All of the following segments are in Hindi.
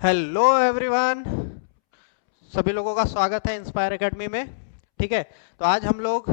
हेलो एवरीवन, सभी लोगों का स्वागत है इंस्पायर एकेडमी में। ठीक है, तो आज हम लोग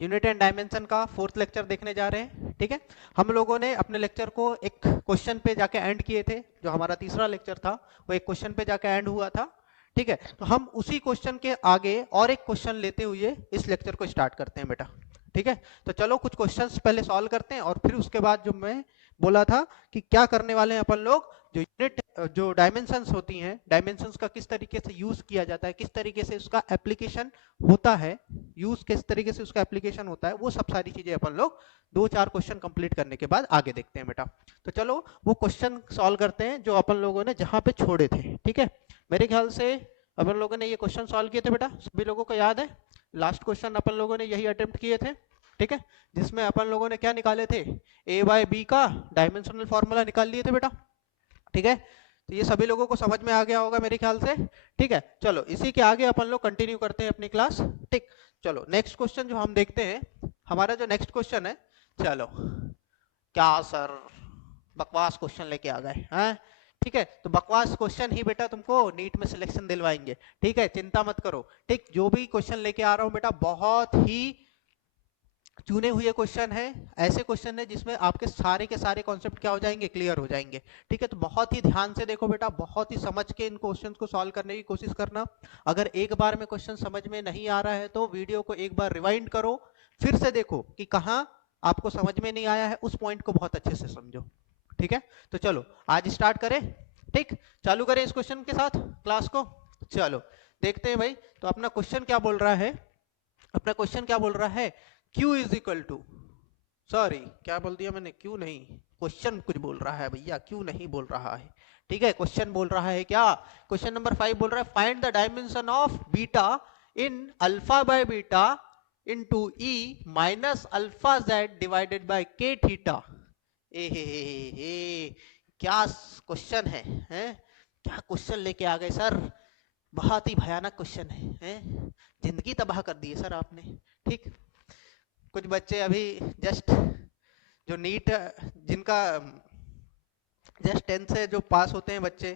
यूनिट एंड डायमेंशन का फोर्थ लेक्चर देखने जा रहे हैं। ठीक है, हम लोगों ने अपने लेक्चर को एक क्वेश्चन पे जाके एंड किए थे। जो हमारा तीसरा लेक्चर था वो एक क्वेश्चन पे जाके एंड हुआ था। ठीक है, तो हम उसी क्वेश्चन के आगे और एक क्वेश्चन लेते हुए इस लेक्चर को स्टार्ट करते हैं बेटा। ठीक है, तो चलो कुछ क्वेश्चंस पहले सॉल्व करते हैं और फिर उसके बाद जो मैं बोला था कि क्या करने वाले हैं अपन लोग, जो यूनिट जो डायमेंशंस होती हैं, डायमेंशंस का किस तरीके से यूज किया जाता है, किस तरीके से उसका एप्लीकेशन होता है, यूज किस तरीके से उसका एप्लीकेशन होता है, वो सब सारी चीजें अपन लोग दो चार क्वेश्चन कंप्लीट करने के बाद आगे देखते हैं बेटा। तो चलो वो क्वेश्चन सॉल्व करते हैं जो अपन लोगों ने जहां पे छोड़े थे। ठीक है, मेरे ख्याल से अपन लोगों ने ये क्वेश्चन सॉल्व किए थे बेटा, सभी लोगों को याद है। लास्ट क्वेश्चन अपन लोगों ने यही अटेम्प्ट किए थे। ठीक है, जिसमें अपन लोगों ने क्या निकाले थे, ए बाय बी का डायमेंशनल फॉर्मूला निकाल लिए थे बेटा। ठीक है, तो ये सभी लोगों को समझ में आ गया होगा मेरे ख्याल से। ठीक है, चलो इसी के आगे अपन लोग कंटिन्यू करते हैं अपनी क्लास। ठीक, चलो नेक्स्ट क्वेश्चन जो हम देखते हैं, हमारा जो नेक्स्ट क्वेश्चन है, चलो क्या सर बकवास क्वेश्चन लेके आ गए हैं। ठीक है, तो बकवास क्वेश्चन ही बेटा तुमको नीट में सिलेक्शन दिलवाएंगे। ठीक है, चिंता मत करो। ठीक, जो भी क्वेश्चन लेके आ रहा हूं बेटा, बहुत ही चुने हुए क्वेश्चन है। ऐसे क्वेश्चन है जिसमें आपके सारे के सारे कॉन्सेप्ट क्या हो जाएंगे, क्लियर हो जाएंगे। ठीक है, तो बहुत ही ध्यान से देखो बेटा, बहुत ही समझ के इन क्वेश्चंस को सॉल्व करने की कोशिश करना। अगर एक बार में क्वेश्चन समझ में नहीं आ रहा है तो वीडियो को एक बार रिवाइंड करो, फिर से देखो कि कहाँ आपको समझ में नहीं आया है, उस पॉइंट को बहुत अच्छे से समझो। ठीक है, तो चलो आज स्टार्ट करें। ठीक, चालू करें इस क्वेश्चन के साथ क्लास को। चलो देखते हैं भाई, तो अपना क्वेश्चन क्या बोल रहा है, अपना क्वेश्चन क्या बोल रहा है, Q is equal to, sorry क्या बोल दिया मैंने, क्यू नहीं, क्वेश्चन कुछ बोल रहा है भैया, क्यू नहीं बोल रहा है। ठीक है, क्वेश्चन बोल रहा है क्या, क्वेश्चन नंबर 5 बोल रहा है find the dimension of beta in alpha by beta into E minus alpha z divided by k theta. ए क्या क्वेश्चन है, हैं? क्या क्वेश्चन लेके आ गए सर, बहुत ही भयानक क्वेश्चन है, हैं? जिंदगी तबाह कर दी है सर आपने। ठीक, कुछ बच्चे अभी जस्ट जो नीट जिनका जस्ट 10th से जो पास होते हैं बच्चे,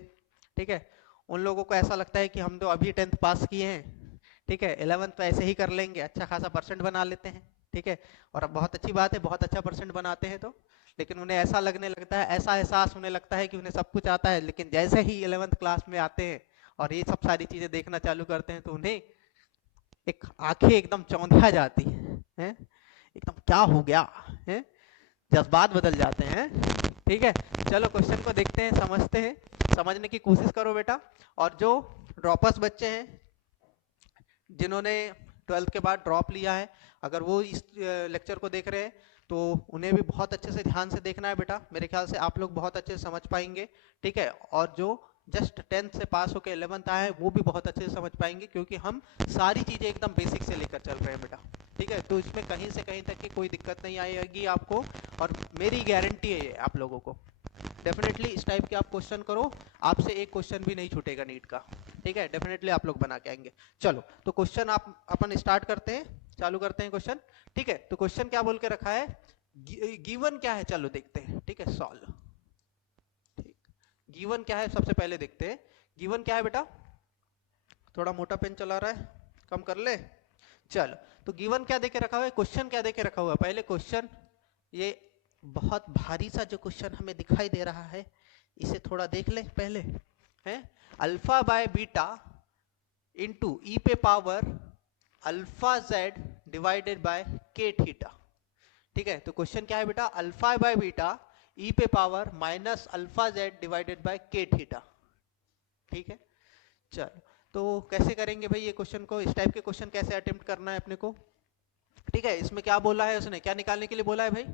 ठीक है, उन लोगों को ऐसा लगता है कि हम तो अभी 10th पास किए हैं। ठीक है, 11th तो ऐसे ही कर लेंगे, अच्छा खासा परसेंट बना लेते हैं। ठीक है, और अब बहुत अच्छी बात है, बहुत अच्छा परसेंट बनाते हैं तो, लेकिन उन्हें ऐसा लगने लगता है, ऐसा एहसास होने लगता है कि उन्हें सब कुछ आता है, लेकिन जैसे ही 11th क्लास में आते हैं और ये सब सारी चीजें देखना चालू करते हैं तो उन्हें एक आंखें एकदम चौंधिया जाती हैं, एकदम क्या हो गया है, जज्बात बदल जाते हैं। ठीक है, चलो क्वेश्चन को देखते हैं, समझते हैं, समझने की कोशिश करो बेटा। और जो ड्रॉपर्स बच्चे हैं, जिन्होंने 12th के बाद ड्रॉप लिया है, अगर वो इस लेक्चर को देख रहे हैं तो उन्हें भी बहुत अच्छे से ध्यान से देखना है बेटा, मेरे ख्याल से आप लोग बहुत अच्छे से समझ पाएंगे। ठीक है, और जो जस्ट 10th से पास होकर 11th आए हैं वो भी बहुत अच्छे से समझ पाएंगे, क्योंकि हम सारी चीजें एकदम बेसिक से लेकर चल रहे हैं बेटा। ठीक है, तो इसमें कहीं से कहीं तक की कोई दिक्कत नहीं आएगी आपको, और मेरी गारंटी है ये आप लोगों को, डेफिनेटली इस टाइप के आप क्वेश्चन करो, आपसे एक क्वेश्चन भी नहीं छूटेगा नीट का। ठीक है, डेफिनेटली आप लोग बना के आएंगे। चलो तो क्वेश्चन आप अपन स्टार्ट करते हैं, चालू करते हैं क्वेश्चन। ठीक है, तो क्वेश्चन क्या बोल के रखा है, गिवन क्या है, चलो देखते हैं। ठीक है, सॉल्व। ठीक, गिवन क्या है सबसे पहले देखते हैं, गिवन क्या है बेटा, थोड़ा मोटा पेन चला रहा है, कम कर ले। चलो, तो गिवन क्या देके रखा हुआ है, क्वेश्चन क्या देके रखा हुआ है, पहले क्वेश्चन, ये बहुत भारी सा जो क्वेश्चन हमें दिखाई दे रहा है, इसे थोड़ा देख ले पहले। है, अल्फा बाय बीटा इंटू ई पे power alpha z divided by k theta. ठीक है, तो क्वेश्चन क्या है बेटा, अल्फा बाय बीटा ई पे power minus alpha z divided by k theta. ठीक है, चलो तो कैसे करेंगे भाई ये क्वेश्चन को, इस टाइप के क्वेश्चन कैसे अटेम्प्ट करना है अपने को। ठीक है, इसमें क्या बोला है उसने, क्या निकालने के लिए बोला है भाई,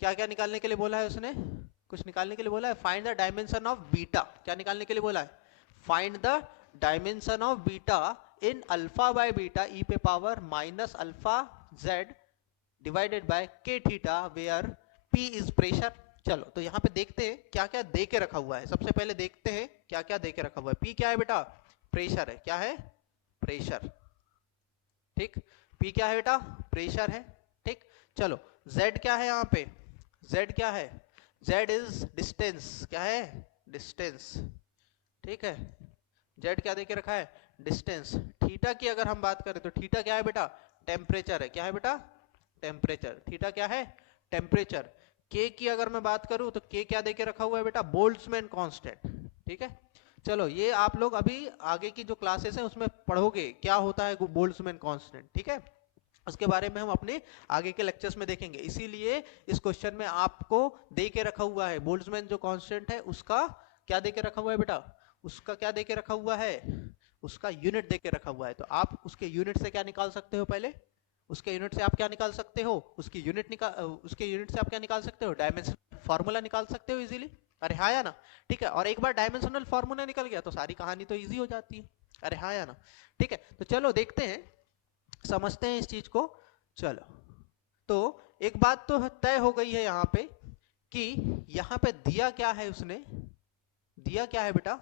क्या क्या निकालने के लिए बोला है उसने, कुछ निकालने के लिए बोला है, find the dimension of beta, क्या निकालने के लिए बोला है, find the dimension of beta in alpha by beta e पे power minus alpha z divided by k theta where p is pressure. चलो तो यहाँ पे देखते हैं क्या क्या दे के रखा हुआ है, सबसे पहले देखते हैं क्या क्या दे के रखा हुआ है। पी क्या है बेटा, प्रेशर है, क्या है, प्रेशर। ठीक, पी क्या है बेटा, प्रेशर है। ठीक, चलो जेड क्या है यहाँ पे, जेड क्या है, जेड इज डिस्टेंस, क्या है, डिस्टेंस। ठीक है। जेड क्या देके रखा है, डिस्टेंस। थीटा की अगर हम बात करें तो थीटा क्या है बेटा, टेम्परेचर है। क्या है बेटा, टेम्परेचर। थीटा क्या है, टेम्परेचर। के की अगर मैं बात करूं तो के क्या देके रखा हुआ है बेटा, बोल्ट्जमैन कांस्टेंट। ठीक है, चलो ये आप लोग अभी आगे की जो क्लासेस हैं उसमें पढ़ोगे क्या होता है बोल्ट्जमैन कांस्टेंट। ठीक है, उसके बारे में हम अपने आगे के लेक्चर्स में देखेंगे। इसीलिए इस क्वेश्चन में आपको दे के रखा हुआ है बोल्ट्जमैन जो कांस्टेंट है उसका क्या दे के रखा हुआ है बेटा, उसका क्या दे के रखा हुआ है, उसका यूनिट दे के रखा हुआ है। तो आप उसके यूनिट से क्या निकाल सकते हो, पहले उसके यूनिट से आप क्या निकाल सकते हो, उसकी यूनिट उसके यूनिट से आप क्या निकाल सकते हो, डायमेंशनल फार्मूला निकाल सकते हो इजीली। अरे हाँ या ना, ठीक है। और एक बार डायमेंशनल फार्मूला निकल गया तो सारी कहानी तो इजी हो जाती है। अरे हाँ या ना, ठीक है। तो चलो देखते हैं, समझते हैं इस चीज को। चलो, तो एक बात तो तय हो गई है यहाँ पे कि यहाँ पे दिया क्या है उसने, दिया क्या है बेटा,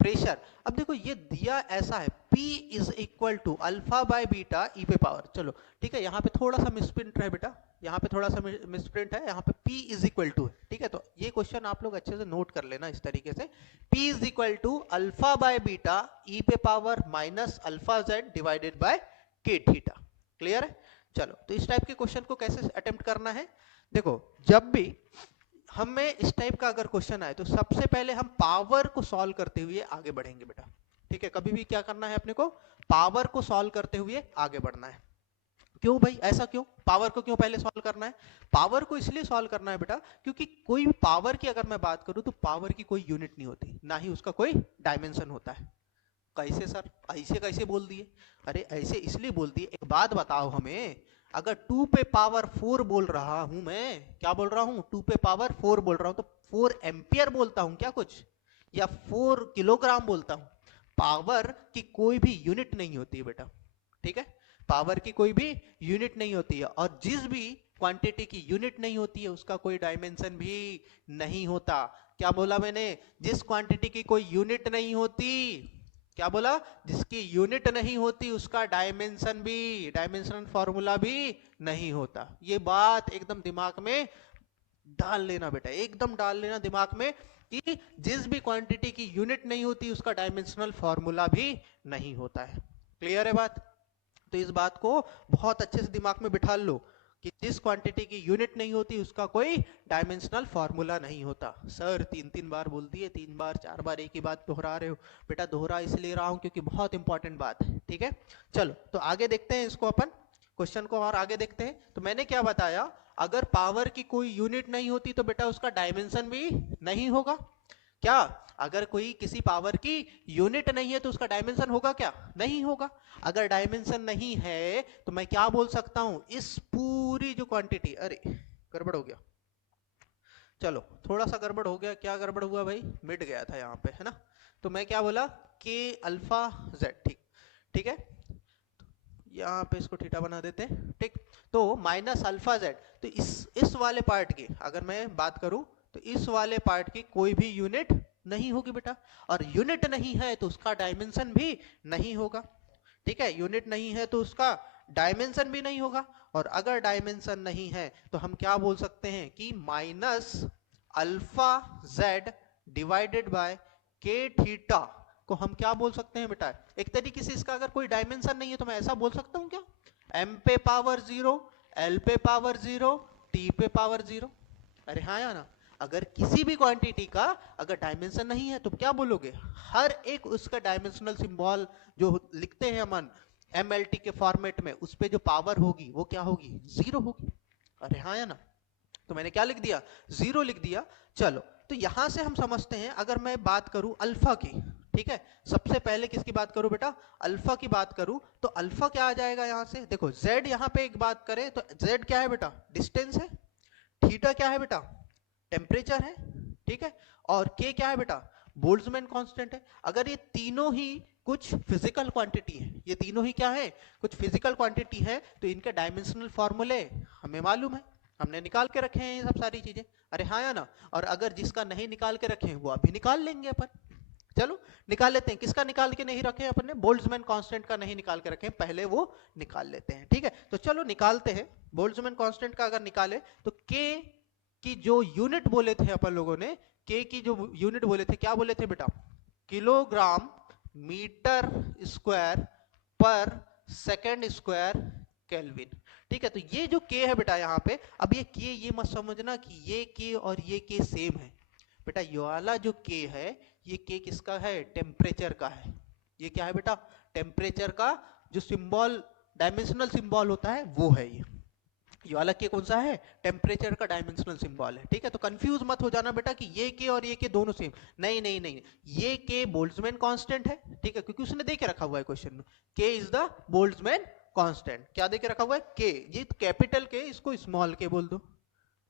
प्रेशर। अब देखो ये दिया ऐसा है, P is equal to alpha by beta e पे पावर। चलो ठीक है, यहाँ पे थोड़ा सा मिसप्रिंट है बेटा, यहाँ पे थोड़ा सा मिसप्रिंट है, यहाँ पे P इज इक्वल टू है। ठीक है, तो ये क्वेश्चन आप लोग अच्छे से नोट कर लेना इस तरीके से, P is equal to alpha by beta e पे power minus alpha z divided by k theta. Clear है। चलो, तो इस टाइप के क्वेश्चन को कैसे अटेम्प्ट करना है, देखो जब भी हमें इस टाइप का अगर क्वेश्चन आए तो सबसे पहले हम पावर को सॉल्व करते हुए आगे बढ़ेंगे बेटा। ठीक है, कभी भी क्या करना है अपने को, पावर को सॉल्व करते हुए आगे बढ़ना है। क्यों भाई, ऐसा क्यों, पावर को क्यों पहले सॉल्व करना है, पावर को इसलिए सॉल्व करना है बेटा क्योंकि कोई भी पावर की अगर मैं बात करूं तो पावर की कोई यूनिट नहीं होती, ना ही उसका कोई डायमेंशन होता है। कैसे सर, ऐसे कैसे बोल दिए, अरे ऐसे इसलिए बोल दिए, एक बात बताओ हमें, अगर 2 पे पावर 4 बोल रहा हूं मैं, क्या बोल रहा हूं, 2 पे पावर 4 बोल रहा हूं, तो 4 एम्पियर बोलता हूं क्या कुछ, या 4 किलोग्राम बोलता हूं। पावर की कोई भी यूनिट नहीं होती है बेटा। ठीक है, पावर की कोई भी यूनिट नहीं होती है, और जिस भी क्वांटिटी की यूनिट नहीं होती है उसका कोई डायमेंशन भी नहीं होता। क्या बोला मैंने, जिस क्वांटिटी की कोई यूनिट नहीं होती, क्या बोला, जिसकी यूनिट नहीं होती उसका डायमेंशन भी, डायमेंशनल फॉर्मूला भी नहीं होता। ये बात एकदम दिमाग में डाल लेना बेटा, एकदम डाल लेना दिमाग में कि जिस भी क्वांटिटी की यूनिट नहीं होती उसका डायमेंशनल फॉर्मूला भी नहीं होता है। क्लियर है बात, तो इस बात को बहुत अच्छे से दिमाग में बिठा लो कि जिस क्वांटिटी की यूनिट नहीं होती उसका कोई डायमेंशनल फार्मूला नहीं होता। सर 3 बार बोल दिए, 3 बार 4 बार एक ही बात दोहरा रहे हो। बेटा दोहरा इसलिए रहा हूं क्योंकि बहुत इंपॉर्टेंट बात है। ठीक है, चलो तो आगे देखते हैं इसको, अपन क्वेश्चन को और आगे देखते हैं। तो मैंने क्या बताया, अगर पावर की कोई यूनिट नहीं होती तो बेटा उसका डायमेंशन भी नहीं होगा। क्या, अगर कोई किसी पावर की यूनिट नहीं है तो उसका डायमेंशन होगा क्या, नहीं होगा। अगर डायमेंशन नहीं है तो मैं क्या बोल सकता हूं, इस पूरी जो क्वांटिटी, अरे गड़बड़ हो गया, चलो थोड़ा सा गड़बड़ हो गया, क्या गड़बड़ हुआ भाई, मिट गया था यहाँ पे, है ना। तो मैं क्या बोला, के अल्फा जेड, ठीक, ठीक है, यहाँ पे इसको थीटा बना देते हैं। ठीक, तो माइनस अल्फा जेड, तो इस वाले पार्ट की अगर मैं बात करूं तो इस वाले पार्ट की कोई भी यूनिट नहीं होगी बेटा, और यूनिट नहीं है तो उसका डायमेंशन भी नहीं होगा। ठीक है, यूनिट नहीं है तो उसका डायमेंशन भी नहीं होगा, और अगर डायमेंशन नहीं है तो हम क्या बोल सकते हैं कि minus alpha z divided by k theta को हम क्या बोल सकते हैं बेटा, एक तरीके से इसका अगर कोई डायमेंशन नहीं है तो मैं ऐसा बोल सकता हूं क्या, m पे पावर 0, l पे पावर 0, t पे पावर 0। अरे हाँ या ना, अगर किसी भी क्वांटिटी का अगर डायमेंशन नहीं है तो क्या बोलोगे, हर एक उसका डायमेंशनल सिंबल जो लिखते हैं अपन MLT के फॉर्मेट में, उस पे जो पावर होगी वो क्या होगी, 0 होगी। अरे हाँ या ना, तो मैंने क्या लिख दिया, 0 लिख दिया। चलो, तो यहां से हम समझते हैं, अगर मैं बात करूं अल्फा की, ठीक है, सबसे पहले किसकी बात करूं बेटा, अल्फा की बात करूं, तो अल्फा क्या आ जाएगा यहां से, देखो z यहां पे एक बात करें तो z क्या है बेटा, डिस्टेंस है, थीटा क्या है बेटा, टेम्परेचर है, ठीक है, और k क्या है बेटा, बोल्ट्जमैन कांस्टेंट है। अगर ये तीनों ही कुछ फिजिकल क्वांटिटी है, ये तीनों ही क्या है, कुछ फिजिकल क्वांटिटी है, तो इनके डायमेंशनल फॉर्मूले हमें मालूम है, हमने निकाल के रखे हैं ये सब सारी चीजें। अरे हाँ या ना, और अगर जिसका नहीं निकाल के रखे हैं वो अभी निकाल लेंगे अपन। चलो निकाल लेते हैं, किसका निकाल के नहीं रखे अपन ने, बोल्ट्जमैन कांस्टेंट का नहीं निकाल के रखे, पहले वो निकाल लेते हैं। ठीक है, तो चलो निकालते हैं। बोल्ट्जमैन कांस्टेंट का अगर निकाले तो के की जो यूनिट बोले थे अपन लोगों ने, के की जो यूनिट बोले थे, क्या बोले थे बेटा, किलोग्राम मीटर स्क्वायर पर सेकंड स्क्वायर केल्विन। ठीक है, तो ये जो के है बेटा यहाँ पे, अब ये के ये मत समझना कि ये के और ये के सेम है बेटा। ये वाला जो के है, ये के किसका है? टेम्परेचर का है। ये क्या है बेटा? टेम्परेचर का जो सिंबल, डायमेंशनल सिंबल होता है वो है ये वाला के कौन सा है? टेम्परेचर का डायमेंशनल सिंबल है। ठीक है, तो कंफ्यूज मत हो जाना बेटा कि ये के और ये के दोनों सेम। नहीं नहीं नहीं, ये के बोल्ट्जमैन कांस्टेंट है। ठीक है, क्योंकि उसने दे के रखा हुआ है क्वेश्चन में, के इज द बोल्ट्जमैन कांस्टेंट। क्या दे के रखा हुआ है? के। ये कैपिटल के, इसको स्मॉल के बोल दो।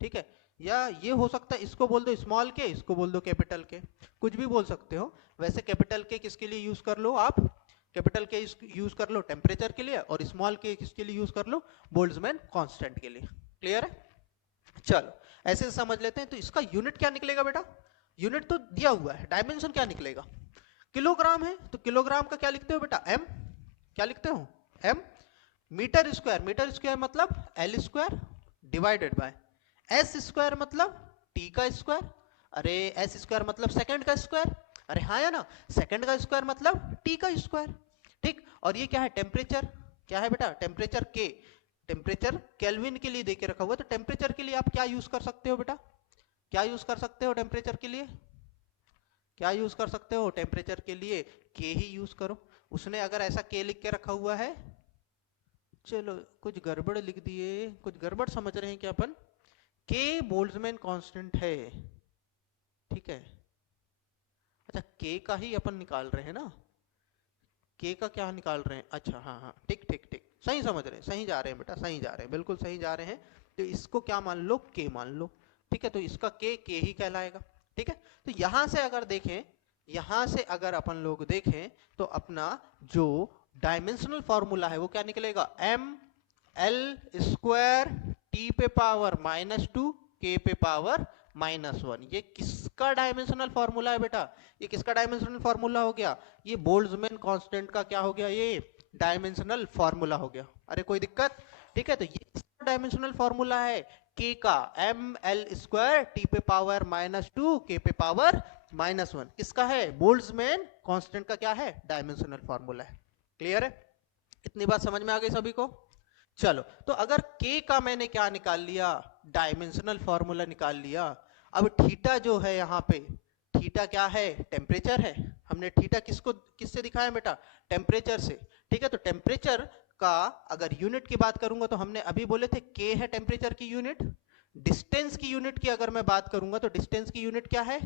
ठीक है, या ये हो सकता है इसको बोल दो स्मॉल के, इसको बोल दो कैपिटल के, कुछ भी बोल सकते हो। वैसे कैपिटल के किसके लिए यूज कर लो आप? कैपिटल के यूज कर लो टेम्परेचर के लिए, और स्मॉल के किसके लिए यूज कर लो? बोल्ट्जमैन कांस्टेंट के लिए। क्लियर है? चलो ऐसे समझ लेते हैं। तो इसका यूनिट क्या निकलेगा बेटा? यूनिट तो दिया हुआ है, डायमेंशन क्या निकलेगा? किलोग्राम है, तो किलोग्राम का क्या लिखते हो बेटा? एम। क्या लिखते हो? M. Meter square, meter square मतलब l square divided by s square मतलब टी का स्क्वायर। अरे एस स्क्वायर मतलब सेकंड का स्क्वायर। अरे हाँ या ना, सेकंड का स्क्वायर मतलब टी का स्क्वायर। ठीक, और ये क्या है? टेम्परेचर। क्या है बेटा? टेम्परेचर के। टेम्परेचर केल्विन के लिए देके रखा हुआ है, तो टेम्परेचर के लिए आप क्या यूज कर सकते हो बेटा? क्या यूज कर सकते हो टेम्परेचर के लिए? क्या यूज कर सकते हो टेम्परेचर के लिए? के ही यूज करो। उसने अगर ऐसा के लिख के रखा हुआ है, चलो कुछ गड़बड़ लिख दिए, कुछ गड़बड़ समझ रहे हैं क्या अपन? के बोल्ट्जमैन कांस्टेंट है। ठीक है, अच्छा के का ही अपन निकाल रहे हैं ना? के का क्या निकाल रहे हैं? अच्छा हाँ हाँ, ठीक ठीक ठीक, सही समझ रहे हैं, सही जा रहे हैं बेटा, सही जा रहे हैं, बिल्कुल सही जा रहे हैं। तो इसको क्या मान लो? के मान लो। ठीक है, तो इसका के ही कहलाएगा। ठीक है, तो यहां से अगर देखें, यहां से अगर अपन लोग देखें, तो अपना जो डायमेंशनल फॉर्मूला है वो क्या निकलेगा? एम एल स्क्वायर टी पे पावर -2 के पे पावर -1। ये किसका डायमेंशनल फॉर्मूला है बेटा? ये किसका डायमेंशनल फॉर्मूला हो गया? ये बोल्ट्जमैन कांस्टेंट का क्या हो गया? ये डायमेंशनल फॉर्मूला हो गया। अरे कोई दिक्कत? ठीक है, तो ये किसका डायमेंशनल फॉर्मूला है? के का। एम एल स्क्वायर टी पे पावर -2 के पे पावर -1 किसका है? बोल्ट्जमैन कांस्टेंट का क्या है? डायमेंशनल फॉर्मूला है। क्लियर है? इतनी बात समझ में आ गई सभी को? चलो, तो अगर के का मैंने क्या निकाल लिया? डायमेंशनल फॉर्मूला निकाल लिया। अब थीटा जो है यहाँ पे, थीटा क्या है? टेम्परेचर है। हमने थीटा किसको, किससे दिखाया बेटा? टेम्परेचर से। ठीक है, तो टेम्परेचर का अगर यूनिट की बात करूंगा, तो हमने अभी बोले थे के है टेम्परेचर की यूनिट। डिस्टेंस की यूनिट की अगर मैं बात करूंगा, तो डिस्टेंस की यूनिट क्या है?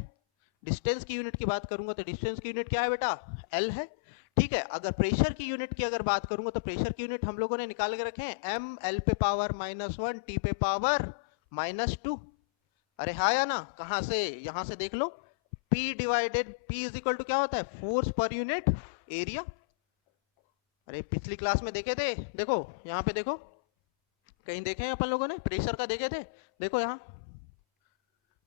डिस्टेंस की यूनिट की बात करूंगा, तो डिस्टेंस की यूनिट क्या है बेटा? एल है। ठीक है, अगर प्रेशर की यूनिट की अगर बात करूंगा, तो प्रेशर की यूनिट हम लोगों ने निकाल के रखे हैं, एम एल पे पावर -1 टी पे पावर -2। अरे हाँ या ना? कहां से? यहां से देख लो, P divided, P is equal to क्या होता है? Force per unit area. अरे पिछली क्लास में देखे थे, देखो यहाँ पे देखो, कहीं देखे हैं अपन लोगों ने? प्रेशर का देखे थे? देखो यहाँ,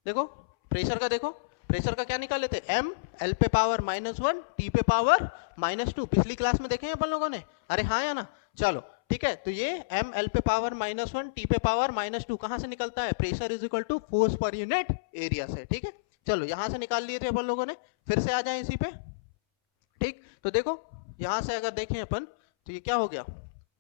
देखो प्रेशर का, देखो प्रेशर का क्या निकाले थे? एम एल पे पावर -1 टी पे पावर -2। पिछली क्लास में देखे हैं अपन लोगों ने? अरे हाँ या ना? चलो ठीक है, तो ये एम एल पे पावर -1 टी पे पावर -2 कहां से निकलता है? Pressure is equal to force per unit area से। ठीक है, चलो यहां से निकाल लिए थे अपन लोगों ने, फिर से आ जाए इसी पे। ठीक, तो देखो यहां से अगर देखें अपन, तो ये क्या हो गया?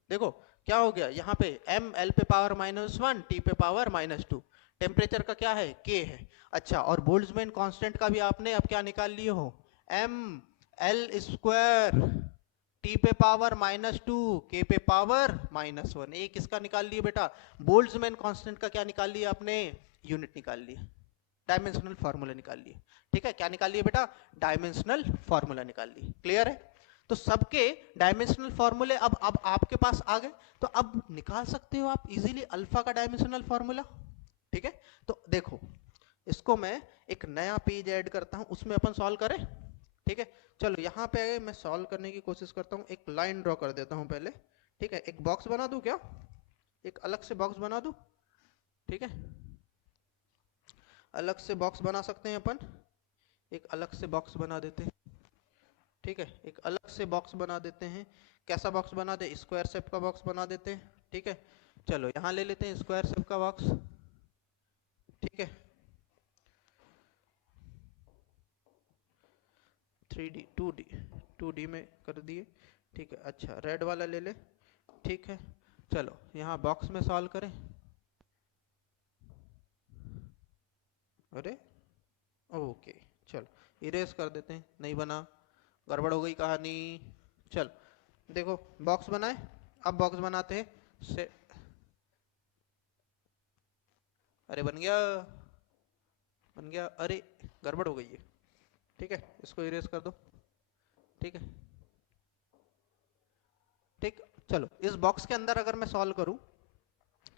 देखो क्या हो गया यहाँ पे? एम एल पे पावर -1 टी पे पावर -2। टेम्परेचर का क्या है? के है। अच्छा, और बोल्ट्जमैन कांस्टेंट का भी आपने अब क्या निकाल लिए हो? एम एल स्क्वायर टी पे पावर -2 के पे पावर -1। एक इसका निकाल लिए बेटा। बोल्ट्जमैन कांस्टेंट का क्या निकाल लिया आपने? यूनिट निकाल लिया, डायमेंशनल फॉर्मूला निकाल लिए। ठीक है, क्या निकाल लिए बेटा? डायमेंशनल फॉर्मूला निकाल लिए। क्लियर है? तो सबके डायमेंशनल फॉर्मूले अब आपके पास आ गए, तो अब निकाल सकते हो आप इजीली अल्फा का डायमेंशनल फॉर्मूला। ठीक है, तो देखो इसको मैं एक नया पेज ऐड करता हूं, उसमें अपन सॉल्व करें। ठीक है, चलो यहाँ पे मैं सॉल्व करने की कोशिश करता हूँ। एक लाइन ड्रॉ कर देता हूँ पहले। ठीक है, एक बॉक्स बना दूं क्या? एक अलग से बॉक्स बना दूं? ठीक है, अलग से बॉक्स बना सकते हैं अपन। एक अलग से बॉक्स बना देते हैं। ठीक है, एक अलग से बॉक्स बना देते हैं। कैसा बॉक्स बना दे? स्क्वायर शेप का बॉक्स बना देते हैं। ठीक है, चलो यहाँ ले लेते हैं स्क्वायर शेप का बॉक्स। ठीक है, 3D 2D में कर दिए, ठीक है। अच्छा रेड वाला ले ले, ठीक है। चलो यहाँ बॉक्स में सॉल्व करें। अरे ओके, चलो इरेज कर देते हैं, नहीं बना, गड़बड़ हो गई कहानी। चलो देखो बॉक्स बनाए, अब बॉक्स बनाते हैं से, अरे बन गया, बन गया, अरे गड़बड़ हो गई है, ठीक है, इसको इरेज कर दो, ठीक है, ठीक। चलो इस बॉक्स के अंदर अगर मैं सॉल्व करूं,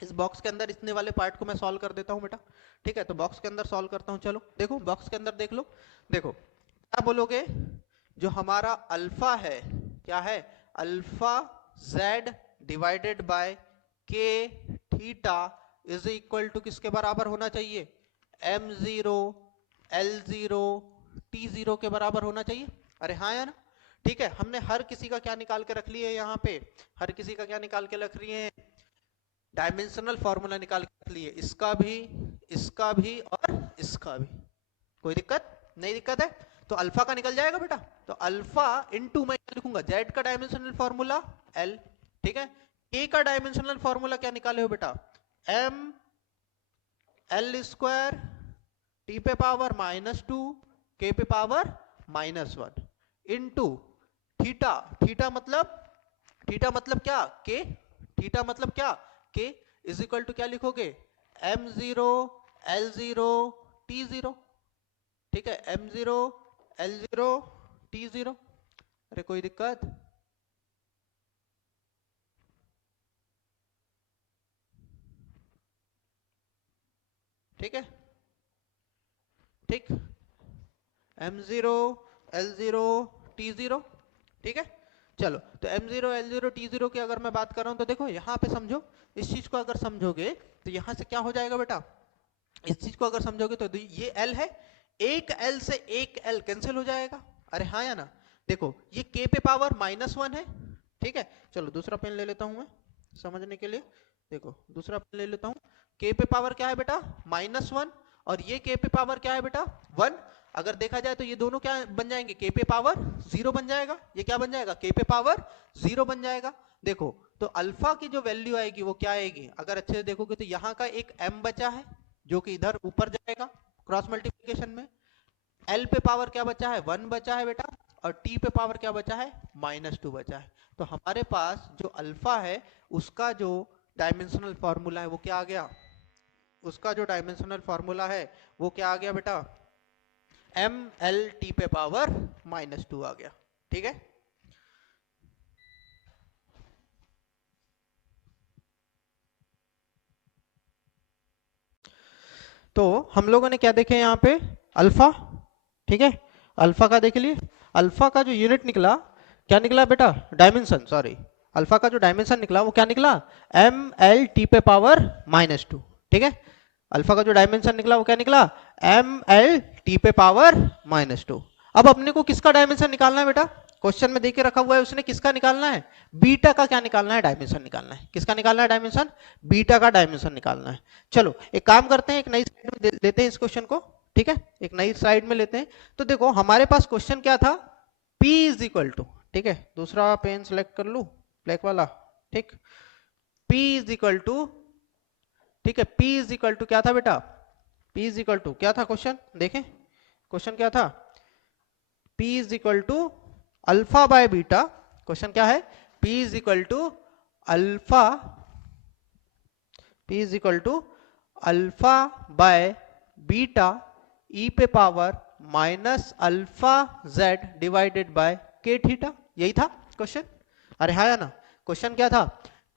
इस बॉक्स के अंदर इतने वाले पार्ट को मैं सॉल्व कर देता हूं बेटा, ठीक है। तो बॉक्स के अंदर सॉल्व करता हूं, चलो देखो बॉक्स के अंदर देख लो, देखो क्या बोलोगे, जो हमारा अल्फा है, क्या है, alpha z divided by k theta is equal to किसके बराबर होना चाहिए, m0 l0 t0 के बराबर होना चाहिए। अरे हाँ या ना, ठीक है। हमने हर किसी का क्या निकाल के रख लिए यहाँ पे, हर किसी का क्या निकाल के रख लिए, डायमेंशनल फॉर्मूला निकाल के रख लिए, इसका भी, इसका भी और इसका भी। कोई दिक्कत नहीं, दिक्कत है तो अल्फा का निकल जाएगा बेटा। तो अल्फा इनटू मैं लिखूंगा जेड का डायमेंशनल फॉर्मूला एल, ठीक है। के का डायमेंशनल फॉर्मूला क्या निकाले हो बेटा, एम एल स्क्वायर टी पे पावर -2 के पे पावर -1 इनटू थीटा, थीटा मतलब क्या, के, थीटा मतलब क्या, के इज इक्वल टू क्या लिखोगे, m0 l0 t0, ठीक है, m0 l0 t0। अरे कोई दिक्कत, ठीक है, ठीक, m0 l0 t0, ठीक है। चलो तो m0 l0 t0 की अगर मैं बात कर रहा हूं तो देखो यहां पे समझो, इस चीज को अगर समझोगे तो यहां से क्या हो जाएगा बेटा, इस चीज को अगर समझोगे तो ये l है, एक l से एक l कैंसिल हो जाएगा। अरे हाँ या ना, देखो ये k पे पावर -1 है, ठीक है। चलो दूसरा पेन ले लेता हूं मैं समझने के लिए, देखो दूसरा पेन ले लेता हूं, k पे पावर क्या है बेटा -1 और ये k पे पावर क्या है बेटा 1। अगर देखा जाए तो ये दोनों क्या बन जाएंगे, k पे पावर 0 बन जाएगा, ये क्या बन जाएगा, k पे पावर 0 बन जाएगा। देखो तो अल्फा की जो वैल्यू आएगी वो क्या आएगी, अगर अच्छे से देखोगे तो यहाँ का एक m बचा है जो कि इधर ऊपर जाएगा क्रॉस मल्टीप्लिकेशन में, l पे पावर क्या बचा है 1 बचा है बेटा, और t पे पावर क्या बचा है -2 बचा है। तो हमारे पास जो अल्फा है उसका जो डायमेंशनल फॉर्मूला है वो क्या आ गया, उसका जो डायमेंशनल फॉर्मूला है वो क्या आ गया बेटा, ml t पे पावर -2 आ गया, ठीक है। तो हम लोगों ने क्या देखे यहाँ पे, अल्फा, ठीक है, अल्फा का देख लिए, अल्फा का जो यूनिट निकला क्या निकला बेटा, डायमेंशन, सॉरी, अल्फा का जो डायमेंशन निकला वो क्या निकला, ml t पे पावर -2, ठीक है। अल्फा का जो डायमेंशन निकला वो क्या निकला, ml t पे पावर -2। अब अपने को किसका डायमेंशन निकालना है बेटा, क्वेश्चन में देके रखा हुआ है उसने, किसका निकालना है, बीटा का क्या निकालना है, डायमेंशन निकालना है, किसका निकालना है डायमेंशन, बीटा का डायमेंशन निकालना है। चलो एक काम करते हैं, एक नई स्लाइड में लेते हैं इस क्वेश्चन को, ठीक है, एक नई स्लाइड में लेते हैं। तो देखो हमारे पास क्वेश्चन क्या था, P इज इक्वल टू, ठीक है, दूसरा पेन सेलेक्ट कर लू ब्लैक वाला, ठीक, P इज इक्वल टू, ठीक है, P इज इक्वल टू क्या था बेटा, P इज इक्वल टू क्या था, क्वेश्चन देखें, क्वेश्चन क्या था, P is equal to alpha by beta, question क्या है, P is equal to alpha, P is equal to alpha by beta e पे power -alpha z divided by k theta, यही था क्वेश्चन। अरे हाँ या ना, क्वेश्चन क्या था,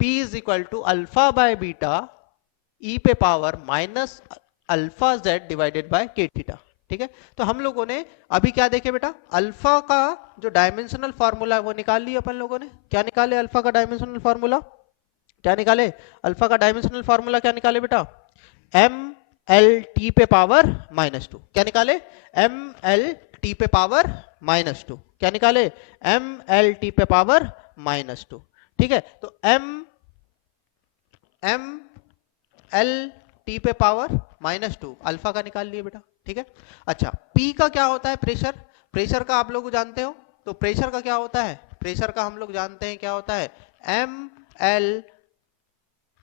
P is equal to alpha by beta e पे power -alpha z divided by k theta, ठीक है। तो हम लोगों ने अभी क्या देखे बेटा, अल्फा का जो डायमेंशनल फॉर्मूला है वो निकाल लिया अपन लोगों ने, क्या निकाले अल्फा का डायमेंशनल फॉर्मूला, क्या निकाले, अल्फा का डायमेंशनल फॉर्मूला क्या निकाले बेटा, ml t पे पावर -2, क्या निकाले, ml t पे पावर -2, क्या निकाले, ml t पे पावर -2, ठीक है। तो ml t पे पावर -2 अल्फा का निकाल लिए बेटा, ठीक है। अच्छा P का क्या होता है प्रेशर, प्रेशर का आप लोग जानते हो, तो प्रेशर का क्या होता है, प्रेशर का हम लोग जानते हैं क्या होता है, ml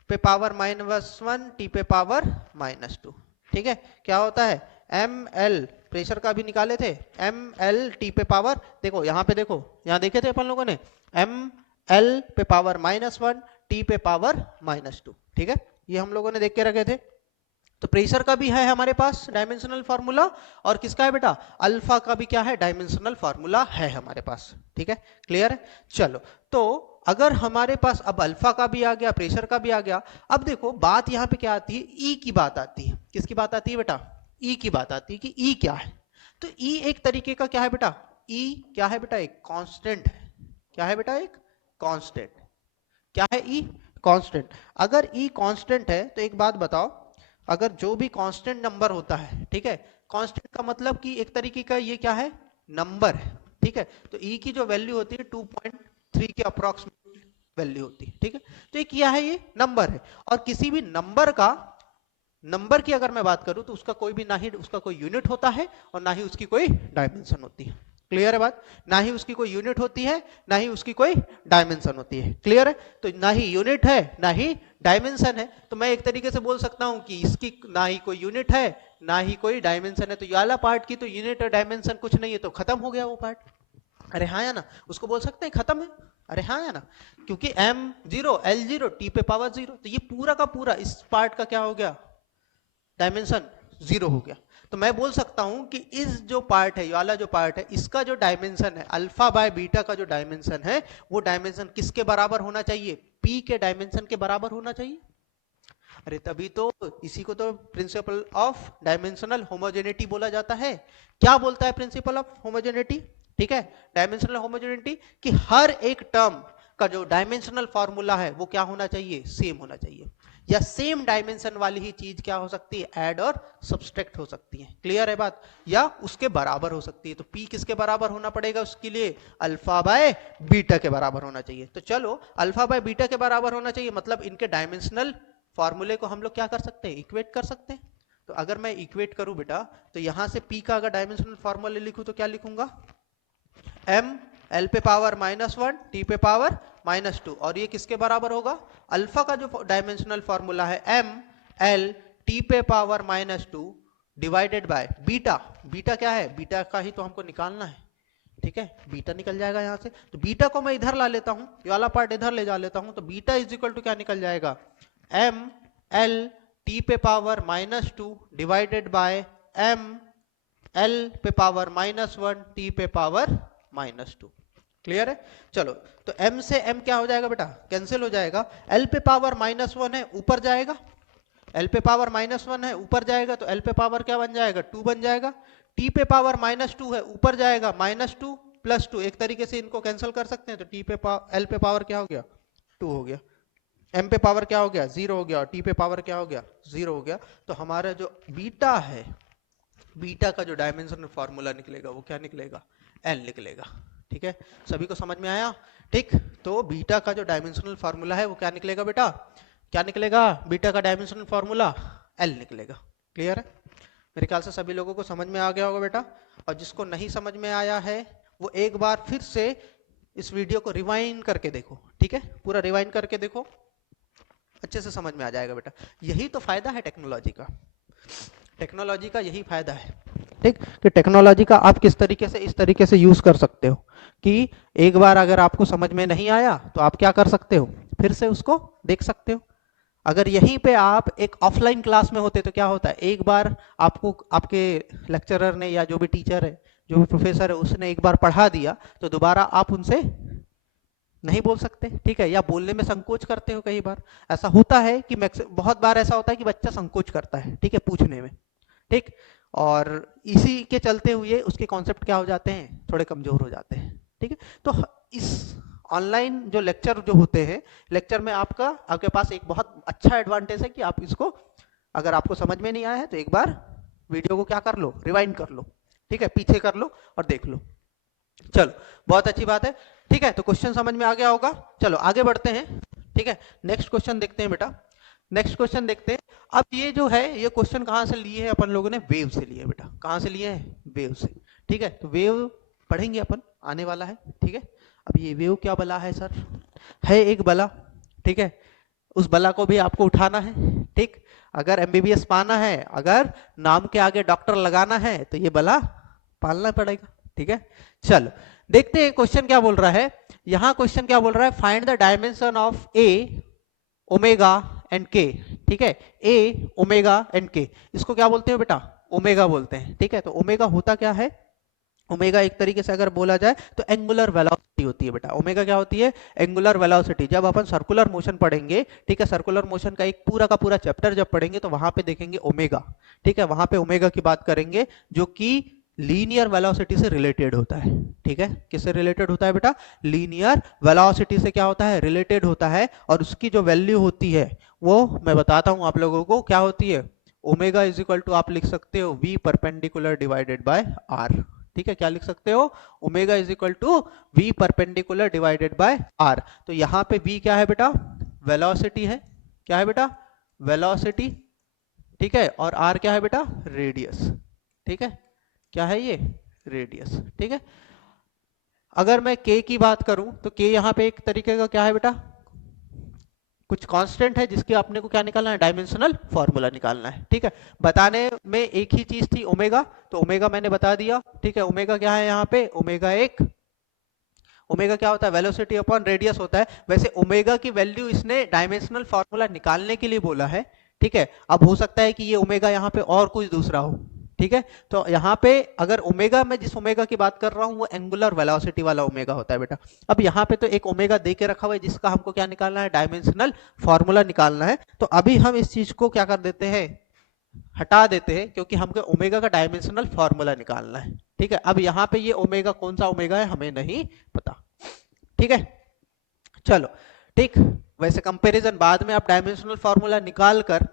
पे पावर -1 टी पे पावर -2, ठीक है। क्या होता है ml, प्रेशर का भी निकाले थे, ml टी पे पावर, देखो यहाँ पे देखो, यहाँ देखे थे अपन लोगों ने ml पे पावर -1 टी पे पावर -2, ठीक है, ये हम लोगों ने देख के रखे थे। तो प्रेशर का भी है हमारे पास डायमेंशनल फार्मूला, और किसका है बेटा, अल्फा का भी क्या है, डायमेंशनल फार्मूला है हमारे पास, ठीक है, क्लियर है। चलो, तो अगर हमारे पास अब अल्फा का भी आ गया, प्रेशर का भी आ गया, अब देखो बात यहाँ पे क्या आती है, ई की बात आती है। किसकी बात आती है बेटा, ई की बात आती है कि ई क्या है। तो ई एक तरीके का क्या है बेटा, ई क्या है बेटा, एक कांस्टेंट है। क्या है बेटा, एक कांस्टेंट। क्या है ई, कांस्टेंट। अगर ई कांस्टेंट है तो एक बात बताओ, अगर जो भी कांस्टेंट नंबर होता है, ठीक है, कांस्टेंट का मतलब कि एक तरीके का ये क्या है, नंबर है, ठीक है। तो ई की जो वैल्यू होती है 2.3 के अप्रोक्सीमेट वैल्यू होती है, ठीक है। तो ये क्या है, ये नंबर है। और किसी भी नंबर का, नंबर की अगर मैं बात करूं तो उसका कोई भी, ना ही उसका कोई यूनिट होता है और ना ही उसकी कोई डायमेंशन होती है। क्लियर है बात, ना ही उसकी कोई यूनिट होती है, ना ही उसकी कोई डायमेंशन होती है। क्लियर है, तो ना ही यूनिट है ना ही डायमेंशन है। तो मैं एक तरीके से बोल सकता हूं कि इसकी ना ही कोई यूनिट है ना ही कोई डायमेंशन है। तो ये वाला पार्ट की तो यूनिट और डायमेंशन कुछ नहीं है, तो खत्म हो गया वो पार्ट। अरे हाँ या ना, उसको बोल सकते हैं खत्म है। अरे हाँ या ना, क्योंकि m0 l0 t पे पावर 0, तो ये पूरा का पूरा इस पार्ट का क्या हो गया, डायमेंशन 0 हो गया। तो मैं बोल सकता हूं कि इस जो पार्ट है, ये वाला जो पार्ट है, इसका जो डायमेंशन है, अल्फा बाय बीटा का जो डायमेंशन है, वो डायमेंशन किसके बराबर होना चाहिए, p के डायमेंशन के बराबर होना चाहिए। अरे तभी तो इसी को तो प्रिंसिपल ऑफ डायमेंशनल होमोजेनिटी बोला जाता है। क्या बोलता है प्रिंसिपल ऑफ होमोजेनिटी, ठीक है, डायमेंशनल होमोजेनिटी, कि हर एक टर्म का जो डायमेंशनल फॉर्मूला है वो क्या होना चाहिए, सेम होना चाहिए। या सेम डायमेंशन वाली ही चीज क्या हो सकती है, ऐड और सब्सट्रैक्ट हो सकती है। क्लियर है बात, या उसके बराबर हो सकती है। तो p किसके बराबर होना पड़ेगा उसके लिए, अल्फा बाय बीटा के बराबर होना चाहिए। तो चलो, अल्फा बाय बीटा के बराबर होना चाहिए, मतलब इनके डायमेंशनल फॉर्मूले को हम लोग क्या कर सकते हैं, इक्वेट कर सकते हैं। तो अगर मैं इक्वेट करूं बेटा, तो यहां से p का अगर डायमेंशनल फॉर्मूले लिखूं तो क्या लिखूंगा, m l पे पावर -1 t पे पावर -2, और ये किसके बराबर होगा, अल्फा का जो डायमेंशनल फॉर्मूला है m l t पे power -2 divided by beta. Beta क्या है, बीटा का ही तो हमको निकालना है, ठीक है, बीटा निकल जाएगा यहाँ से। तो बीटा को मैं इधर ला लेता हूँ, ये वाला पार्ट इधर ले जा लेता हूँ, तो बीटा इज इक्वल टू क्या निकल जाएगा, m l t पे power -2 divided by m l पे पावर -1 t पे पावर -2। क्लियर है, चलो, तो m से m क्या हो जाएगा बेटा, कैंसिल हो जाएगा। l पे पावर -1 है, ऊपर जाएगा, l पे पावर -1 है, ऊपर जाएगा, तो l पे पावर क्या बन जाएगा, 2 बन जाएगा। t पे पावर -2 है, ऊपर जाएगा, -2 + 2, एक तरीके से इनको कैंसिल कर सकते हैं। तो t पे l पे पावर क्या हो गया, 2 हो गया, m पे पावर क्या हो गया, 0 हो गया, और t पे पावर क्या हो गया, 0 हो गया। तो हमारा जो बीटा है, बीटा का जो डायमेंशनल फॉर्मूला निकलेगा वो क्या निकलेगा, l निकलेगा। ठीक है, सभी को समझ में आया, ठीक। तो बीटा का जो डायमेंशनल फॉर्मूला है वो क्या निकलेगा बेटा, क्या निकलेगा, बीटा का डायमेंशनल फॉर्मूला l निकलेगा। क्लियर है, मेरे ख्याल से सभी लोगों को समझ में आ गया होगा बेटा। और जिसको नहीं समझ में आया है वो एक बार फिर से इस वीडियो को रिवाइंड करके देखो, ठीक है, पूरा रिवाइंड करके देखो, अच्छे से समझ में आ जाएगा बेटा। यही तो फायदा है टेक्नोलॉजी का, टेक्नोलॉजी का यही फायदा है, ठीक, कि टेक्नोलॉजी का आप किस तरीके से, इस तरीके से यूज कर सकते हो कि एक बार अगर आपको समझ में नहीं आया तो आप क्या कर सकते हो, फिर से उसको देख सकते हो। अगर यहीं पे आप एक ऑफलाइन क्लास में होते तो क्या होता है, एक बार आपको आपके लेक्चरर ने या जो भी टीचर है, जो भी प्रोफेसर है, उसने एक बार पढ़ा दिया तो दोबारा आप उनसे नहीं बोल सकते, ठीक है, या बोलने में संकोच करते हो। कई बार ऐसा होता है कि बहुत बार ऐसा होता है कि बच्चा संकोच करता है, ठीक है, पूछने में, ठीक, और इसी के चलते हुए उसके कॉन्सेप्ट क्या हो जाते हैं, थोड़े कमजोर हो जाते हैं, ठीक है। तो इस ऑनलाइन जो लेक्चर जो होते हैं, लेक्चर में आपके पास एक बहुत अच्छा एडवांटेज है कि आप इसको, अगर आपको समझ में नहीं आया है तो एक बार वीडियो को क्या कर लो, रिवाइंड कर लो, ठीक है, पीछे कर लो और देख लो। चलो, बहुत अच्छी बात है, ठीक है। तो क्वेश्चन समझ में आ गया होगा, चलो आगे बढ़ते हैं, ठीक है। नेक्स्ट क्वेश्चन देखते हैं बेटा, नेक्स्ट क्वेश्चन देखते हैं। अब ये जो है, ये क्वेश्चन कहाँ से लिए हैं अपन लोगों ने, वेव से लिए बेटा, कहाँ से लिए हैं, वेव से, ठीक है, तो वेव पढ़ेंगे अपन, आने वाला है, ठीक है। अब ये वेव क्या बला है सर, है एक बला, ठीक है, उस बला को भी आपको उठाना है, ठीक। अगर एमबीबीएस पाना है, अगर नाम के आगे डॉक्टर लगाना है, तो ये बला पालना पड़ेगा, ठीक है। चलो देखते हैं क्वेश्चन क्या बोल रहा है। यहां क्वेश्चन क्या बोल रहा है, find the dimension of A omega and के, ठीक है। ए ओमेगा एंड के, इसको क्या बोलते हैं बेटा, ओमेगा बोलते हैं, ठीक है। तो ओमेगा होता क्या है, ओमेगा एक तरीके से अगर बोला जाए तो एंगुलर वेलोसिटी होती है बेटा। ओमेगा क्या होती है, एंगुलर वेलोसिटी। जब अपन सर्कुलर मोशन पढ़ेंगे, ठीक है, सर्कुलर मोशन का एक पूरा का पूरा चैप्टर जब पढ़ेंगे तो वहां पे देखेंगे ओमेगा, ठीक है, वहां पे ओमेगा की बात करेंगे, जो कि लीनियर वेलोसिटी से रिलेटेड होता है, ठीक है। किससे रिलेटेड होता है बेटा, लीनियर वेलोसिटी से क्या होता है, रिलेटेड होता है। और उसकी जो वैल्यू होती है वो मैं बताता हूं आप लोगों को क्या होती है। ओमेगा इज इक्वल टू आप लिख सकते हो v perpendicular divided by r, ठीक है। क्या लिख सकते हो, omega is equal to v perpendicular divided by r. तो यहाँ पे वी क्या है बेटा, वेलोसिटी है, क्या है बेटा, वेलोसिटी, ठीक है। और आर क्या है बेटा, रेडियस, ठीक है। क्या है ये, रेडियस, ठीक है। अगर मैं के की बात करूं तो के यहाँ पे एक तरीके का क्या है बेटा, कुछ कांस्टेंट है जिसकी आपने को क्या निकालना है, डायमेंशनल फॉर्मूला निकालना है, ठीक है। बताने में एक ही चीज थी ओमेगा, तो ओमेगा मैंने बता दिया, ठीक है। ओमेगा क्या है यहाँ पे, ओमेगा क्या होता है, वेलोसिटी अपॉन रेडियस होता है। वैसे ओमेगा की वैल्यू इसने डायमेंशनल फॉर्मूला निकालने के लिए बोला है, ठीक है। अब हो सकता है कि ये ओमेगा यहाँ पे और कुछ दूसरा हो, ठीक है। तो यहाँ पे अगर ओमेगा, मैं जिस ओमेगा की बात कर रहा हूँ वो एंगुलर वेलोसिटी वाला ओमेगा होता है बेटा। अब यहाँ पे तो एक ओमेगा दे के रखा हुआ है जिसका हमको क्या निकालना है, डायमेंशनल फॉर्मूला निकालना है। तो अभी हम इस चीज को क्या कर देते हैं, हटा देते हैं, क्योंकि हमको ओमेगा का डायमेंशनल फॉर्मूला निकालना है, ठीक है। अब यहाँ पे ये ओमेगा कौन सा ओमेगा है हमें नहीं पता, ठीक है। चलो ठीक, वैसे कंपैरिजन बाद में आप डायमेंशनल फॉर्मूला निकाल कर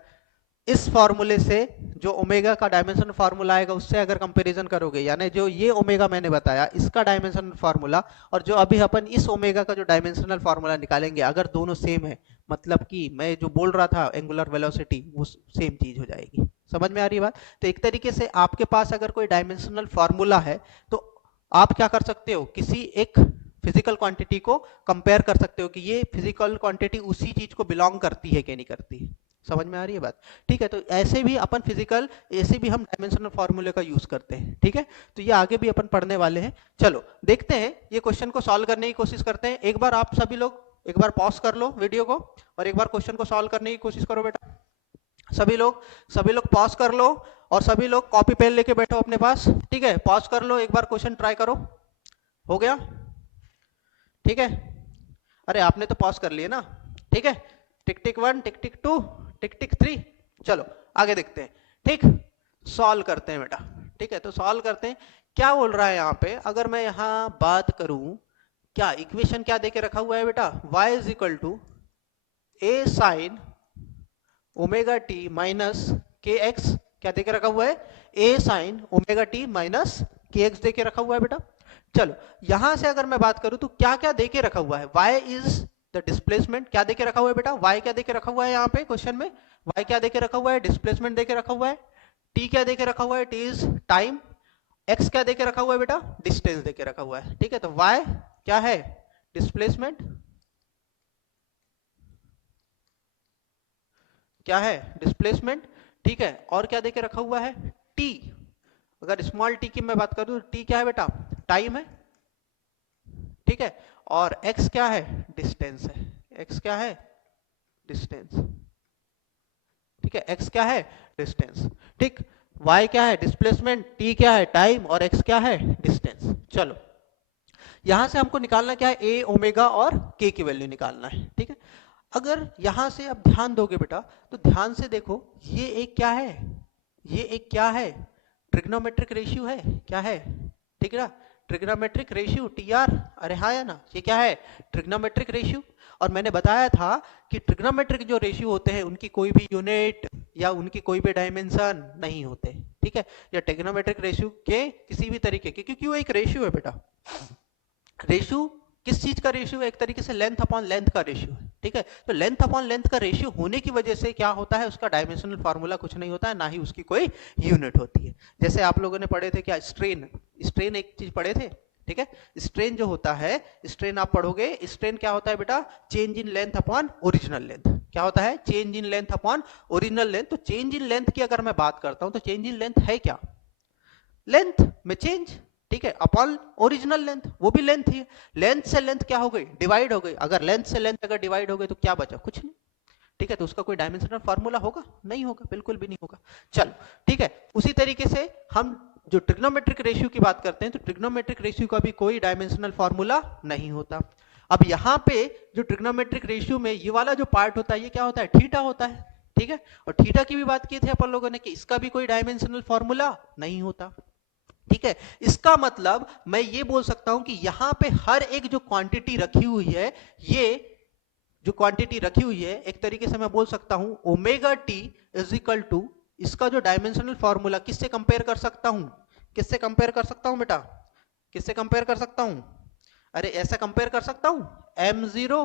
इस फॉर्मूले से जो ओमेगा का डायमेंशनल फार्मूला आएगा उससे अगर कंपैरिजन करोगे, यानी जो ये ओमेगा मैंने बताया इसका डायमेंशनल फार्मूला और जो अभी अपन इस ओमेगा का जो डायमेंशनल फार्मूला निकालेंगे, अगर दोनों सेम है, मतलब कि मैं जो बोल रहा था एंगुलर वेलोसिटी, वो सेम चीज हो जाएगी। समझ में आ रही है बात। तो एक तरीके से आपके पास अगर कोई डायमेंशनल फार्मूला है तो आप क्या कर सकते हो, किसी एक फिजिकल क्वांटिटी को कंपेयर कर सकते हो कि ये फिजिकल क्वांटिटी उसी चीज को बिलोंग करती है कि नहीं करती है। समझ में आ रही है बात, ठीक है। तो ऐसे भी अपन फिजिकल, ऐसे भी हम डायमेंशनल फॉर्मूले का यूज करते हैं, ठीक है। तो ये आगे भी अपन पढ़ने वाले हैं। चलो देखते हैं, ये क्वेश्चन को सॉल्व करने की कोशिश करते हैं। एक बार आप सभी लोग एक बार पॉज कर लो वीडियो को और एक बार क्वेश्चन को सॉल्व करने की कोशिश करो बेटा। सभी लोग पॉज कर लो और सभी लोग कॉपी पेन लेके बैठो अपने पास, ठीक है। पॉज कर लो, एक बार क्वेश्चन ट्राई करो। हो गया, ठीक है। अरे आपने तो पॉज कर लिए ना, ठीक है। टिक टिक 1, टिक टिक 2, टिक टिक 3। चलो आगे देखते हैं, ठीक। सॉल्व करते हैं बेटा, ठीक है। तो सॉल्व करते हैं, क्या बोल रहा है यहाँ पे। अगर मैं यहाँ बात करूं, क्या इक्वेशन क्या देके रखा हुआ है बेटा, y is equal to a sine omega t minus k x, क्या देके रखा हुआ है, a sine omega t minus k x देके रखा हुआ है बेटा। चलो यहां से अगर मैं बात करूं तो क्या क्या देके रखा हुआ है, y इज द डिस्प्लेसमेंट, क्या देके रखा हुआ है बेटा, y क्या देके रखा हुआ है यहाँ पे क्वेश्चन में, y क्या देके रखा हुआ है, डिस्प्लेसमेंट देके रखा हुआ है। t क्या देके रखा हुआ है, t इज टाइम। x क्या देके रखा हुआ है बेटा, डिस्टेंस देके रखा हुआ है, ठीक है। तो y क्या है, डिस्प्लेसमेंट, क्या है, डिस्प्लेसमेंट, ठीक है। और क्या देके रखा हुआ है, t। अगर स्मॉल t की मैं बात करूं तो t क्या है बेटा, टाइम है, ठीक है। और x क्या है, डिस्टेंस है, x क्या है, डिस्टेंस, ठीक है। x क्या है, डिस्टेंस, ठीक। y क्या है, डिस्प्लेसमेंट, t क्या है, टाइम, और x क्या है, डिस्टेंस। चलो यहां से हमको निकालना क्या है, a ओमेगा और k की वैल्यू निकालना है, ठीक है। अगर यहां से अब ध्यान दोगे बेटा तो ध्यान से देखो, ये एक क्या है, ये एक क्या है, ट्रिग्नोमेट्रिक रेशियो है, क्या है, ठीक है ना, ट्रिग्नोमेट्रिक रेशियो टीआर। अरे हाँ या ना, ये क्या है, ट्रिग्नोमेट्रिक रेशियो। और मैंने बताया था कि ट्रिग्नोमेट्रिक जो रेशियो होते हैं उनकी कोई भी यूनिट या उनकी कोई भी डायमेंशन नहीं होते, ठीक है। या ट्रिग्नोमेट्रिक रेशियो के किसी भी तरीके के, क्योंकि वो एक रेशियो है बेटा। रेशियो किस चीज का रेशियो है, एक तरीके से लेंथ अपॉन लेंथ का रेशियो है, ठीक है। तो लेंथ अपॉन लेंथ का रेशियो होने की वजह से क्या होता है, उसका डायमेंशनल फार्मूला कुछ नहीं होता है, ना ही उसकी कोई यूनिट होती है। जैसे आप लोगों ने पढ़े थे क्या, स्ट्रेन, स्ट्रेन एक चीज पढ़े थे, ठीक है। स्ट्रेन जो होता है, स्ट्रेन आप पढ़ोगे, स्ट्रेन क्या होता है बेटा, change in length upon original length. क्या होता है, change in length upon original length. तो चेंज इन लेंथ की अगर मैं बात करता हूं तो चेंज इन लेंथ है क्या, लेंथ में चेंज, ठीक है, अपॉन ओरिजिनल लेंथ, वो भी लेंथ ही है। लेंथ से लेंथ क्या हो गई, डिवाइड हो गई। अगर लेंथ से लेंथ अगर डिवाइड हो गई तो क्या बचा, कुछ नहीं, ठीक है। तो उसका कोई डायमेंशनल फार्मूला होगा, नहीं होगा, बिल्कुल भी नहीं होगा। चलो ठीक है, उसी तरीके से हम जो ट्रिग्नोमेट्रिक रेशियो की बात करते हैं तो ट्रिग्नोमेट्रिक रेशियो का भी कोई डायमेंशनल फार्मूला नहीं होता। अब यहाँ पे जो ट्रिग्नोमेट्रिक रेशियो में ये वाला जो पार्ट होता है ये क्या होता है, थीटा होता है, ठीक है। और थीटा की भी बात की थी अपन लोगों ने कि इसका भी कोई डायमेंशनल फार्मूला नहीं होता, ठीक है। इसका मतलब मैं ये बोल सकता हूं कि यहां पे हर एक जो क्वांटिटी रखी हुई है, ये जो क्वांटिटी रखी हुई है, एक तरीके से मैं बोल सकता हूं omega t is equal to, इसका जो डायमेंशनल फॉर्मूला किससे कंपेयर कर सकता हूं, किससे कंपेयर कर सकता हूं बेटा, किससे कंपेयर कर सकता हूं, अरे ऐसा कंपेयर कर सकता हूं m0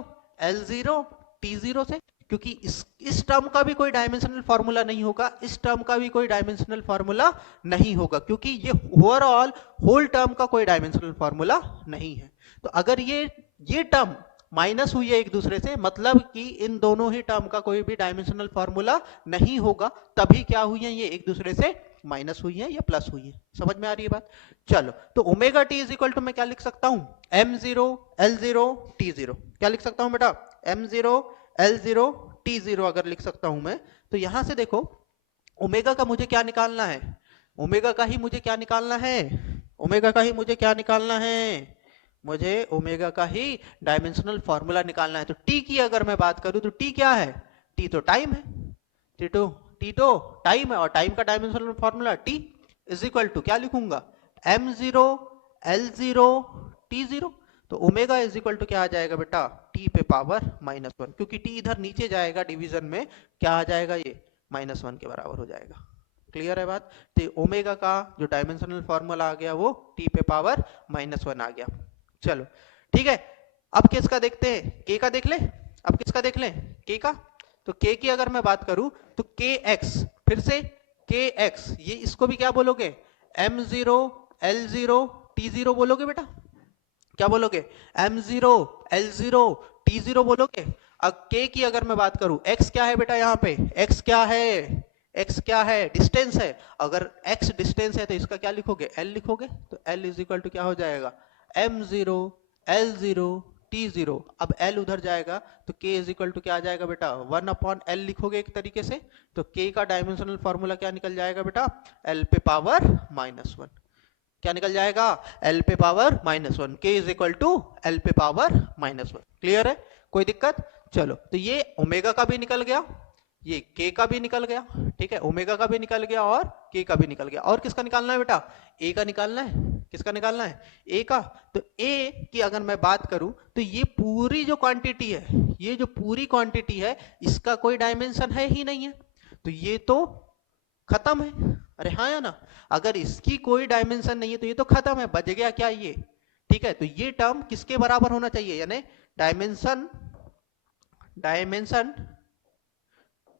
l0 t0 से, क्योंकि इस टर्म का भी कोई डायमेंशनल फार्मूला नहीं होगा, इस टर्म का भी कोई डायमेंशनल फार्मूला नहीं होगा, क्योंकि ये ओवरऑल होल टर्म का कोई डायमेंशनल फार्मूला नहीं है। तो अगर ये टर्म माइनस हुई है एक दूसरे से, मतलब कि इन दोनों ही टर्म का कोई भी डायमेंशनल फार्मूला नहीं होगा, तभी क्या हुई है, ये एक दूसरे से माइनस हुई है या प्लस हुई है। समझ में आ रही है बात। चलो, तो omega t is equal to मैं क्या लिख सकता हूं, m0 l0 t0। क्या लिख सकता हूं बेटा, m0 l0 t0 अगर लिख सकता हूं मैं, तो यहां से देखो ओमेगा का मुझे क्या निकालना है, ओमेगा का ही मुझे क्या निकालना है, ओमेगा का ही मुझे क्या निकालना है, मुझे ओमेगा का ही डायमेंशनल फॉर्मूला निकालना है। तो टी की अगर मैं बात करूं तो टी क्या है, टी तो टाइम है, टी तो टाइम है, और टाइम का dimensional formula t is equal to क्या लिखूंगा, m0 l0 t0। तो ओमेगा इज इक्वल टू क्या आ जाएगा बेटा, टी पे पावर -1, क्योंकि टी इधर नीचे जाएगा डिवीजन में, क्या आ जाएगा ये -1 के बराबर हो जाएगा। क्लियर है बात। तो ओमेगा का जो डायमेंशनल फॉर्मूला आ गया वो टी पे पावर -1 आ गया। चलो ठीक है, अब किसका देखते हैं, के का देख ले, अब किसका देख ले, के का। तो के की अगर मैं बात करूं तो के एक्स, फिर से के एक्स, ये इसको भी क्या बोलोगे, m0 l0 t0 बोलोगे बेटा, क्या बोलोगे, m0 l0 t0 बोलोगे। अब के की अगर मैं बात करूं, x क्या है बेटा, यहाँ पे x क्या है, x क्या है, डिस्टेंस है। अगर x डिस्टेंस है तो इसका क्या लिखोगे, l लिखोगे। तो l इज इक्वल टू क्या हो जाएगा, m0 l0 t0। अब l उधर जाएगा तो k इज इक्वल टू क्या आ जाएगा बेटा, 1/l लिखोगे एक तरीके से। तो k का डायमेंशनल फॉर्मूला क्या निकल जाएगा बेटा, l पे पावर -1। क्या निकल जाएगा, l पे power -1, k is equal to l पे पावर -1। क्लियर है, कोई दिक्कत। चलो, तो ये ओमेगा का भी निकल गया, ये k का भी निकल गया, ठीक है, ओमेगा का भी निकल गया और k का भी निकल गया। और किसका निकालना है बेटा, a का निकालना है। किसका निकालना है, a का। तो a की अगर मैं बात करूं तो ये पूरी जो क्वांटिटी है, ये जो पूरी क्वांटिटी है, इसका कोई डायमेंशन है ही नहीं है, तो ये तो खत्म है। अरे हाँ या ना, अगर इसकी कोई डायमेंशन नहीं है तो ये तो खत्म है, बच गया क्या ये, ठीक है। तो ये टर्म किसके बराबर होना चाहिए, यानी डायमेंशन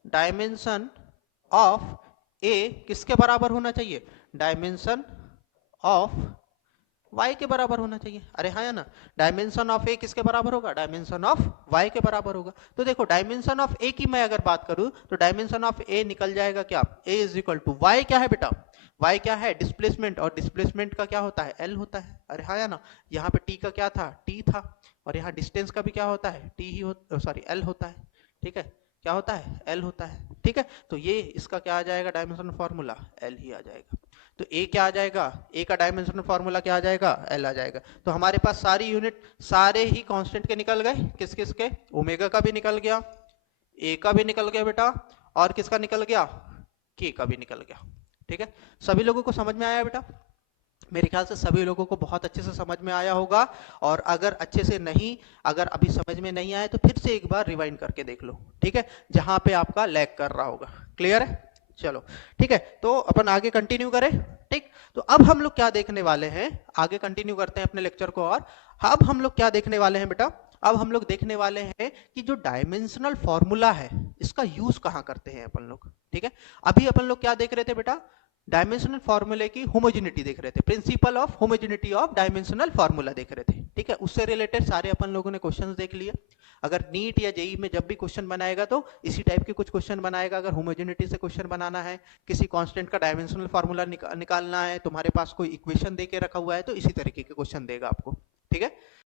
डायमेंशन ऑफ ए किसके बराबर होना चाहिए, डायमेंशन ऑफ y के बराबर होना चाहिए। अरे हाँ या ना, डायमेंशन ऑफ ए किसके बराबर होगा, डायमेंशन ऑफ y के बराबर होगा। तो देखो, डायमेंशन ऑफ ए की मैं अगर बात करूं तो डायमेंशन ऑफ ए निकल जाएगा क्या, a is equal to y क्या है बेटा, y क्या है, डिस्प्लेसमेंट, और डिस्प्लेसमेंट का क्या होता है, l होता है। अरे हाँ या ना, यहाँ पे t का क्या था, t था, और यहाँ डिस्टेंस का भी क्या होता है, t ही सॉरी l होता है, ठीक है, क्या होता है, l होता है, ठीक है। तो ये इसका क्या आ जाएगा, डायमेंशनल फार्मूला l ही आ जाएगा। तो a क्या आ जाएगा, a का डायमेंशनल फार्मूला क्या आ जाएगा, l आ जाएगा। तो हमारे पास सारी यूनिट सारे ही कांस्टेंट के निकल गए, किस किस के, ओमेगा का भी निकल गया, a का भी निकल गया बेटा, और किसका निकल गया, k का भी निकल गया, ठीक है। सभी लोगों को समझ में आया बेटा, मेरे ख्याल से सभी लोगों को बहुत अच्छे से समझ में आया होगा। और अगर अच्छे से नहीं, अगर अभी समझ में नहीं आया तो फिर से एक बार रिवाइंड करके देख लो, ठीक है, जहां पे आपका लैग कर रहा होगा। क्लियर है, चलो ठीक है, तो अपन आगे कंटिन्यू करें। ठीक, तो अब हम लोग क्या देखने वाले हैं, आगे कंटिन्यू करते हैं अपने लेक्चर को। और अब हम लोग क्या देखने वाले हैं बेटा, अब हम लोग देखने वाले हैं कि जो डायमेंशनल फॉर्मूला है इसका यूज कहां करते हैं अपन लोग। ठीक है, अभी अपन लोग क्या देख रहे थे बेटा, डायमेंशनल फॉर्मूले की होमोजेनिटी देख रहे थे, principle of homogeneity of dimensional formula देख रहे थे, ठीक है। उससे रिलेटेड सारे अपन लोगों ने क्वेश्चंस देख लिए। अगर नीट या जेई में जब भी क्वेश्चन बनाएगा तो इसी टाइप के कुछ क्वेश्चन बनाएगा। अगर होमोजेनिटी से क्वेश्चन बनाना है, किसी कांस्टेंट का डायमेंशनल फार्मूला निकालना है, तुम्हारे पास कोई इक्वेशन दे के रखा हुआ है, तो इसी तरीके के क्वेश्चन देगा आपको, ठीक है।